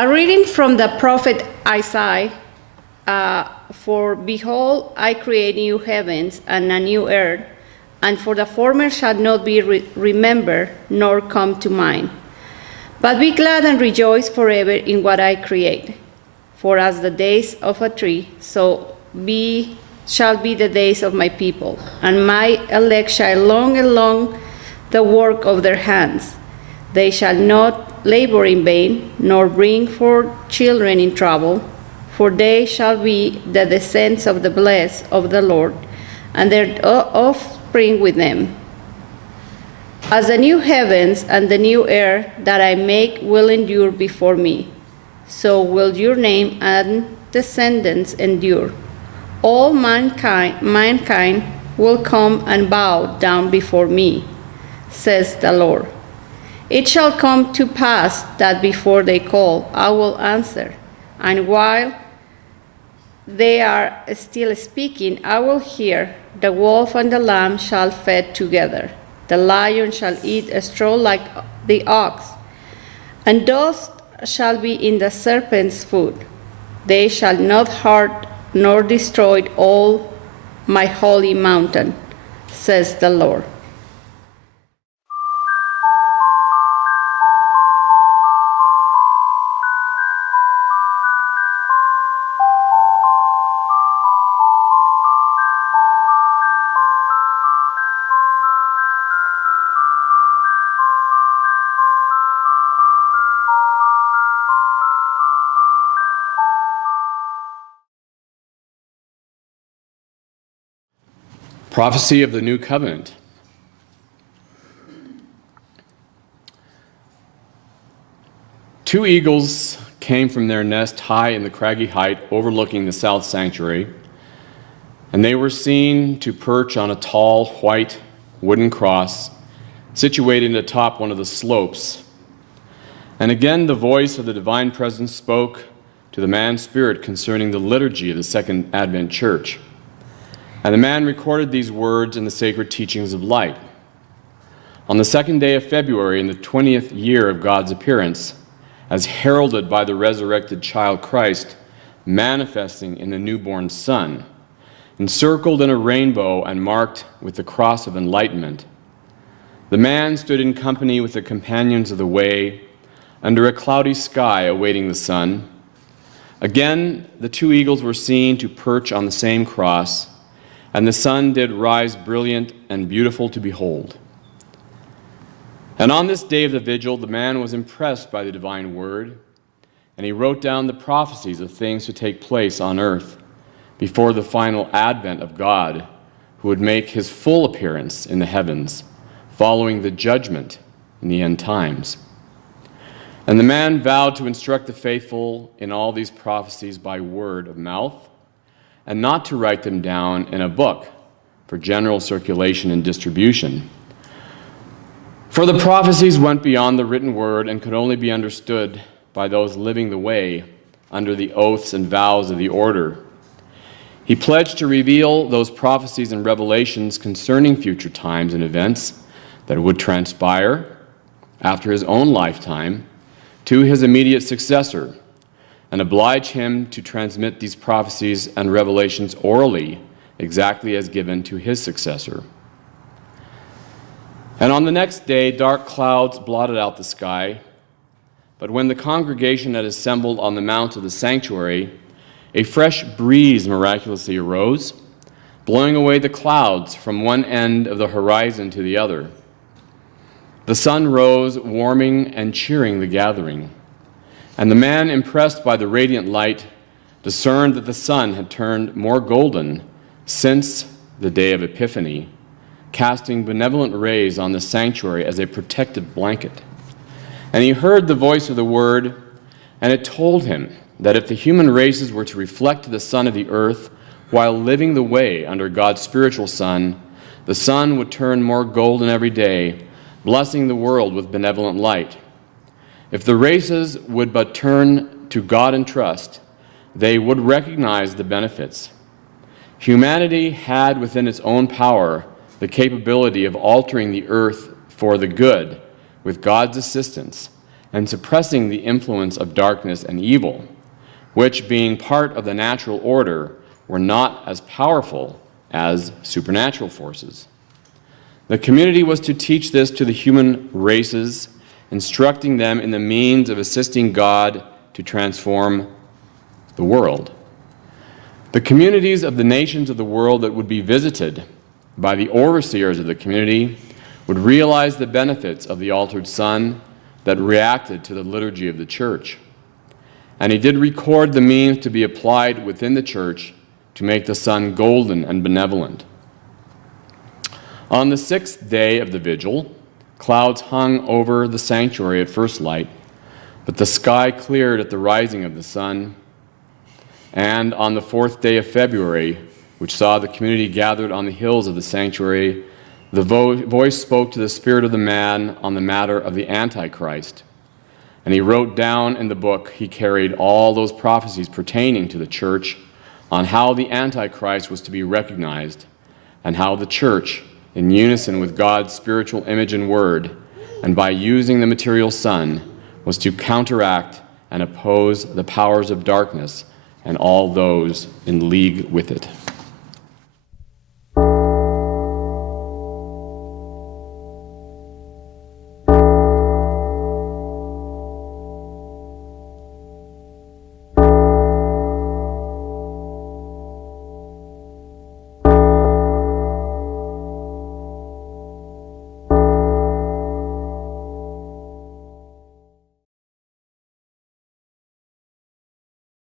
A reading from the prophet Isaiah, for behold, I create new heavens and a new earth, and for the former shall not be remembered, nor come to mind. But be glad and rejoice forever in what I create. For as the days of a tree, so shall be the days of my people, and my elect shall long along the work of their hands. They shall not labor in vain, nor bring forth children in trouble, for they shall be the descendants of the blessed of the Lord, and their offspring with them. As the new heavens and the new earth that I make will endure before me, so will your name and descendants endure. All mankind will come and bow down before me, says the Lord. It shall come to pass that before they call, I will answer, and while they are still speaking, I will hear. The wolf and the lamb shall feed together. The lion shall eat a straw like the ox, and dust shall be in the serpent's food. They shall not hurt nor destroy all my holy mountain, says the Lord. Prophecy of the New Covenant. Two eagles came from their nest high in the craggy height overlooking the south sanctuary, and they were seen to perch on a tall white wooden cross situated atop one of the slopes. And again the voice of the divine presence spoke to the man's spirit concerning the liturgy of the Second Advent Church. And the man recorded these words in the sacred teachings of light. On the second day of February, in the 20th year of God's appearance, as heralded by the resurrected child Christ, manifesting in the newborn Son, encircled in a rainbow and marked with the cross of enlightenment, the man stood in company with the companions of the way, under a cloudy sky awaiting the sun. Again, the two eagles were seen to perch on the same cross, and the sun did rise brilliant and beautiful to behold. And on this day of the vigil, the man was impressed by the divine word, and he wrote down the prophecies of things to take place on earth before the final advent of God, who would make his full appearance in the heavens, following the judgment in the end times. And the man vowed to instruct the faithful in all these prophecies by word of mouth, and not to write them down in a book for general circulation and distribution. For the prophecies went beyond the written word and could only be understood by those living the way under the oaths and vows of the order. He pledged to reveal those prophecies and revelations concerning future times and events that would transpire after his own lifetime to his immediate successor, and oblige him to transmit these prophecies and revelations orally, exactly as given to his successor. And on the next day, dark clouds blotted out the sky, but when the congregation had assembled on the mount of the sanctuary, a fresh breeze miraculously arose, blowing away the clouds from one end of the horizon to the other. The sun rose, warming and cheering the gathering. And the man, impressed by the radiant light, discerned that the sun had turned more golden since the day of Epiphany, casting benevolent rays on the sanctuary as a protective blanket. And he heard the voice of the word, and it told him that if the human races were to reflect the sun of the earth while living the way under God's spiritual sun, the sun would turn more golden every day, blessing the world with benevolent light. If the races would but turn to God in trust, they would recognize the benefits. Humanity had within its own power the capability of altering the earth for the good with God's assistance, and suppressing the influence of darkness and evil, which, being part of the natural order, were not as powerful as supernatural forces. The community was to teach this to the human races, instructing them in the means of assisting God to transform the world. The communities of the nations of the world that would be visited by the overseers of the community would realize the benefits of the altered Son that reacted to the liturgy of the church. And he did record the means to be applied within the church to make the Son golden and benevolent. On the 6th day of the vigil, clouds hung over the sanctuary at first light, but the sky cleared at the rising of the sun. And on the 4th day of February, which saw the community gathered on the hills of the sanctuary, the voice spoke to the spirit of the man on the matter of the Antichrist. And he wrote down in the book he carried all those prophecies pertaining to the church on how the Antichrist was to be recognized, and how the church, in unison with God's spiritual image and word, and by using the material sun, was to counteract and oppose the powers of darkness and all those in league with it.